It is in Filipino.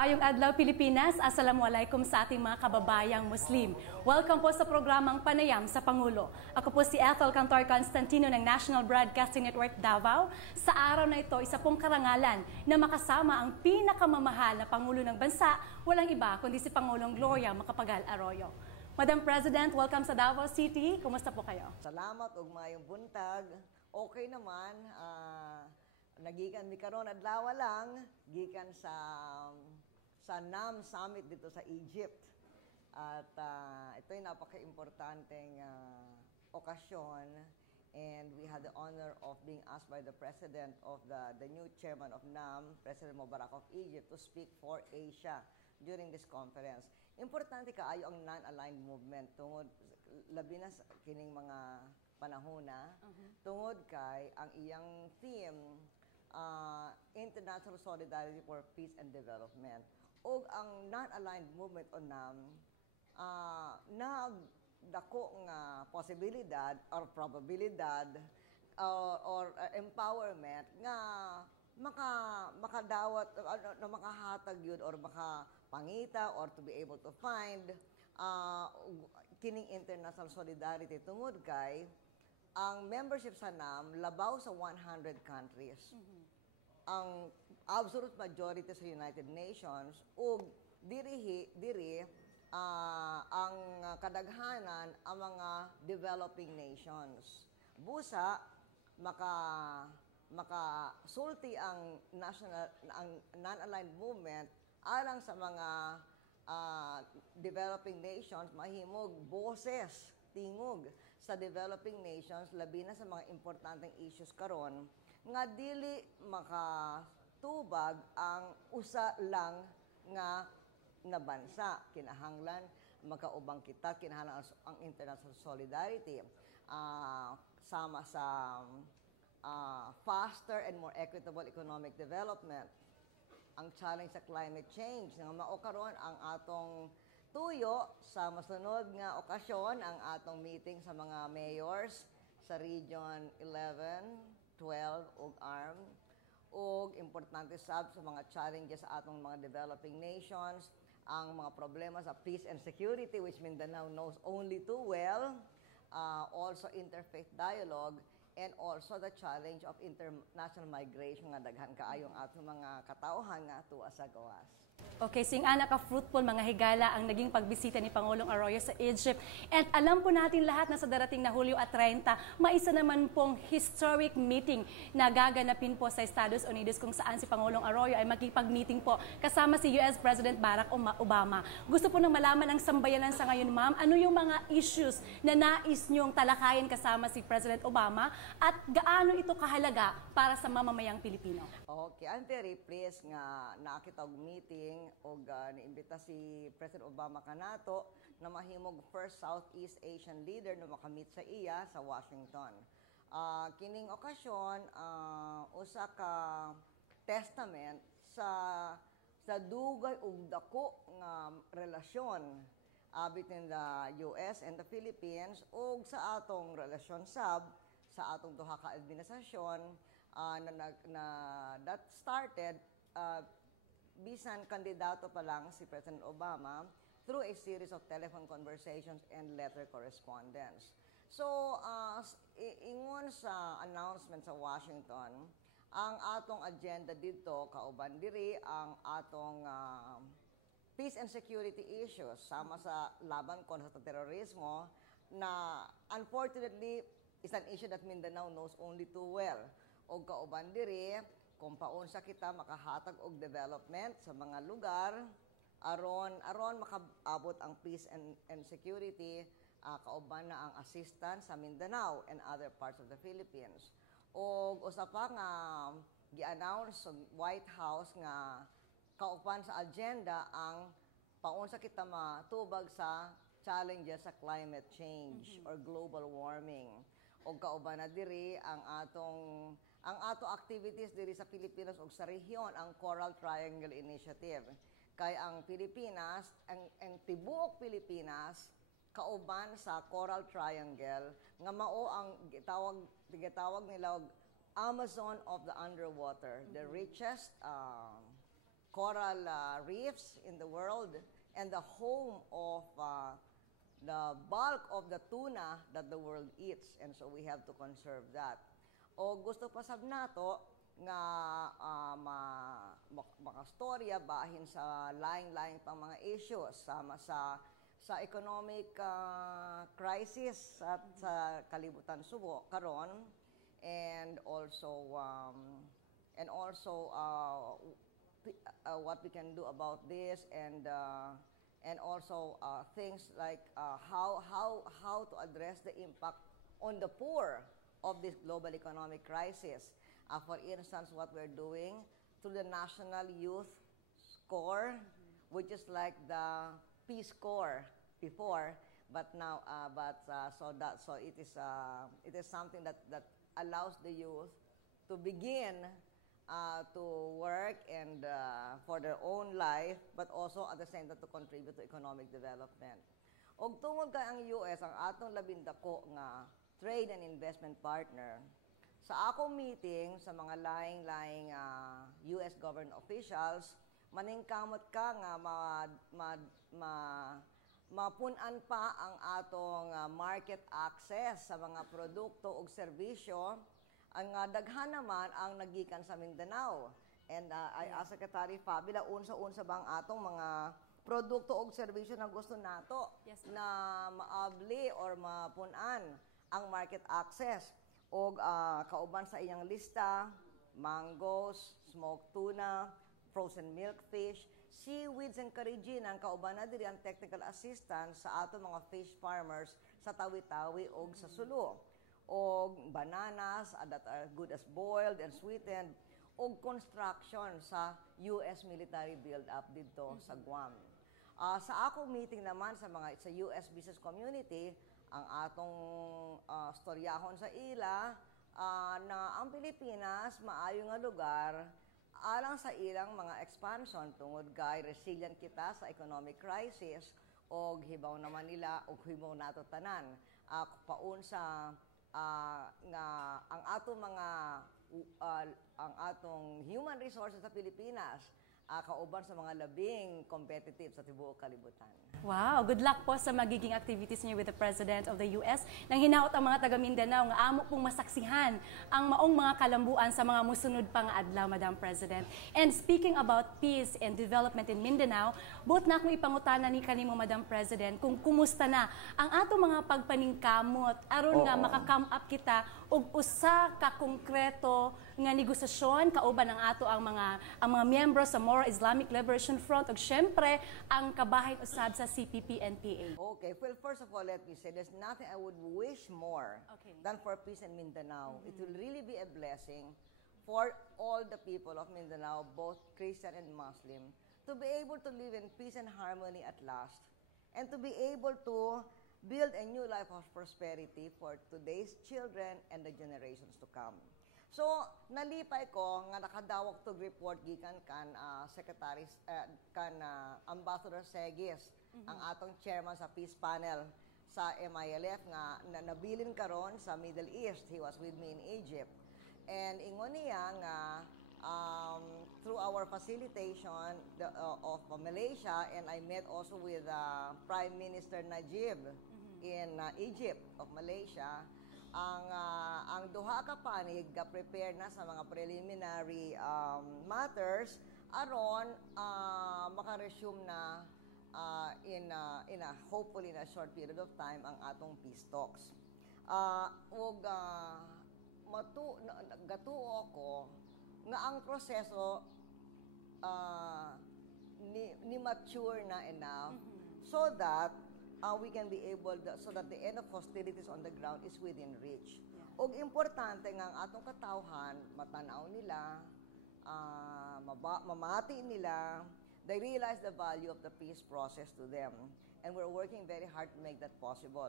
Maayong adlaw Pilipinas, assalamualaikum sa ating mga kababayang Muslim. Welcome po sa programang Panayam sa Pangulo. Ako po si Ethel Cantor Constantino ng National Broadcasting Network Davao. Sa araw na ito, isa pong karangalan na makasama ang pinakamamahal na Pangulo ng bansa, walang iba kundi si Pangulong Gloria Macapagal Arroyo. Madam President, welcome sa Davao City. Kumusta po kayo? Salamat ug maayong buntag. Okay naman. Nagikan mi karon adlaw lang gikan sa NAM Summit dito sa Egypt. At ito'y napaka-importanteng okasyon, and we had the honor of being asked by the President of the new chairman of NAM, President Mubarak of Egypt, to speak for Asia during this conference. Importante kaayo ang non-aligned movement tungod labi na sa kining mga panahon na tungod kay ang iyang theme International Solidarity for Peace and Development. O ang non-aligned movement o NAM nagdako nga posibilidad or probabilidad or empowerment nga makadawat makahatag yun or makapangita or to be able to find kining international solidarity tungod kay ang membership sa NAM labaw sa 100 countries. Ang absolute majority sa United Nations ug diri ang kadaghanan ang mga developing nations. Busa makasulti ang non-aligned movement alang sa mga developing nations mahimog boses tingog sa developing nations labi na sa mga importanteng issues karon nga dili makatubag ang usa lang nga bansa. Kinahanglan makaubang kita, kinahanglan ang international solidarity sama sa faster and more equitable economic development, ang challenge sa climate change nga mao karon ang atong tuyo sa masunod nga okasyon, ang atong meeting sa mga mayors sa Region 11, 12 ug ARM, ug importante sab sa mga challenges sa atong mga developing nations, ang mga problema sa peace and security which Mindanao knows only too well, also interfaith dialogue, and also the challenge of international migration nga daghan kaayo ang atong mga katawhan nga tuwa sa gawas. Okay, sing-ana ka-fruitful mga higala ang naging pagbisita ni Pangulong Arroyo sa Egypt. And alam po natin lahat na sa darating na Hulyo at 30, maisa naman pong historic meeting na gaganapin po sa Estados Unidos kung saan si Pangulong Arroyo ay makipag-meeting po kasama si US President Barack Obama. Gusto po nang malaman ng sambayanan sa ngayon, ma'am, ano yung mga issues na nais niyong talakayin kasama si President Obama at gaano ito kahalaga para sa mamamayang Pilipino? Okay, I'm very pleased nga nakita og meeting og niimbita si President Obama kanato na mahimog first Southeast Asian leader na makamit sa iya sa Washington. Kining okasyon usa ka testament sa dugay ug dako nga relasyon between the US and the Philippines ug sa atong relasyon sa atong duha ka administrasyon that started bisan kandidato pa lang si President Obama through a series of telephone conversations and letter correspondence. So, ingon sa announcement sa Washington, ang atong agenda dito, kauban diri ang atong peace and security issues, sama sa laban kontra sa terorismo, na unfortunately is an issue that Mindanao knows only too well. O kauban diri, kung paunsa kita makahatag og development sa mga lugar aron makaabot ang peace and security, kauban na ang assistance sa Mindanao and other parts of the Philippines. Og usa pa nga gi-announce sa White House nga kauban sa agenda ang paunsa kita matubag sa challenges sa climate change or global warming. Og kauban na diri ang atong activities diri sa Pilipinas ug sa rehiyon, ang Coral Triangle Initiative. Kay ang Pilipinas, ang tibuok Pilipinas, kauban sa Coral Triangle, nga mao ang gitawag nila Amazon of the underwater, the richest coral reefs in the world and the home of the bulk of the tuna that the world eats, and so we have to conserve that. O gusto pa sab nato nga makastorya bahin sa laing-laing pang mga issues sama sa economic crisis at sa kalibutan subo karon, and also what we can do about this, and also things like how to address the impact on the poor of this global economic crisis. For instance, what we're doing through the National Youth Score, which is like the Peace Corps before, but now so it is something that allows the youth to begin to work and for their own life, but also at the same time to contribute to economic development. Og tungod kay ang US ang atong labindako nga trade and investment partner, sa akong meeting sa mga laing-laing US government officials, maningkamot ka nga mapunan pa ang atong market access sa mga produkto ug serbisyo. Ang daghan naman ang nagikan sa Mindanao. And I ask Secretary Fabila, unsa-unsa bang atong mga produkto o serbisyo na gusto nato na maabli or mapunan ang market access. O kauban sa iyang lista, mangoes, smoked tuna, frozen milk fish, seaweeds and karijinan, kauban na diri ang technical assistance sa atong mga fish farmers sa Tawi-Tawi o sa Sulu. O bananas that are good as boiled and sweetened, o construction sa US military build-up dito sa Guam. Sa akong meeting naman sa US business community, ang atong storyahon sa ila na ang Pilipinas maayo nga lugar alang sa ilang mga expansion tungod kay resilient kita sa economic crisis, og hibaw naman nila og hibaw nato tanan paun sa nga ang atong human resources sa Pilipinas kauban sa mga labing competitive sa tibuok kalibutan. Wow, good luck po sa magiging activities niyo with the President of the US. Nang hinaot ang mga taga Mindanao nga amo pong masaksihan ang maong mga kalambuan sa mga musunod pang adlaw, Madam President. And speaking about peace and development in Mindanao, buot na akong ipangutana ni kanimo, Madam President, kung kumusta na ang ato mga pagpaningkamot aron nga maka-come up kita og usa ka konkreto nga negosasyon kauban ang ato ang mga miyembro sa Moro Islamic Liberation Front ug syempre ang kabahin usab sa CPP-NPA. Okay, well, first of all, let me say there's nothing I would wish more than for peace in Mindanao. It will really be a blessing for all the people of Mindanao, both Christian and Muslim, to be able to live in peace and harmony at last, and to be able to build a new life of prosperity for today's children and the generations to come. So, nalipay ko nga nakadawak to report gikan kan Secretary Ambassador Segis, ang atong chairman sa peace panel sa MILF nga nabilin karon sa Middle East. He was with me in Egypt. And ingon niya nga through our facilitation of Malaysia, and I met also with Prime Minister Najib in Egypt of Malaysia, ang duha ka panig prepare na sa mga preliminary matters aron maka-resume na in a hopefully in a short period of time ang atong peace talks. Gatuo ko nga ang proseso ni mature na enough so that we can be able so that the end of hostilities on the ground is within reach. Og importante nga ang atong katawhan matanaw nila, mamati nila, they realize the value of the peace process to them, and we're working very hard to make that possible.